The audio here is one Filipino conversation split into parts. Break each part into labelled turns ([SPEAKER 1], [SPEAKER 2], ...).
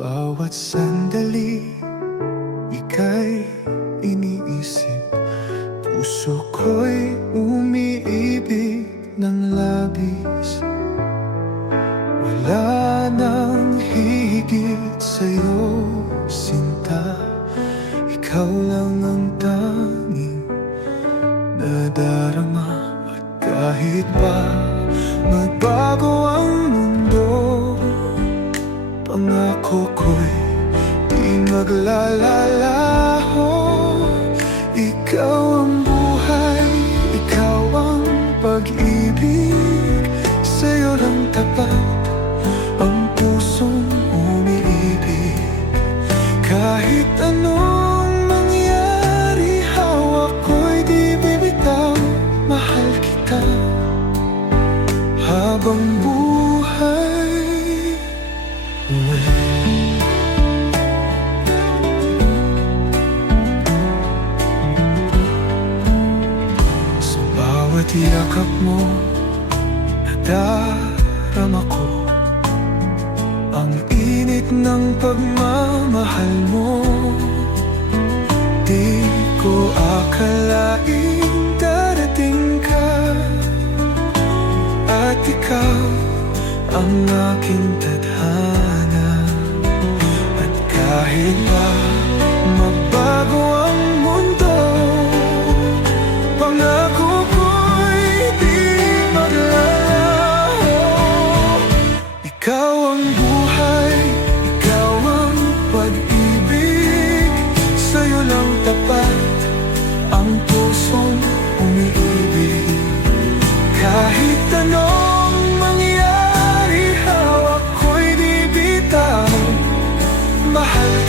[SPEAKER 1] bawat sandali Ika'y iniisip. Puso ko'y umiibig ng labis. Wala nang higit sa'yo, sinta. Ikaw lang ang tanging nadarama. At kahit pa magbago di maglalalaho Ikaw ang buhay, ikaw ang pag-ibig yakap mo Nadarama ko Ang init ng pagmamahal mo. Di ko akalaing darating ka. At ikaw ang aking tadhana. At kahit pa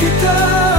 [SPEAKER 1] Китай.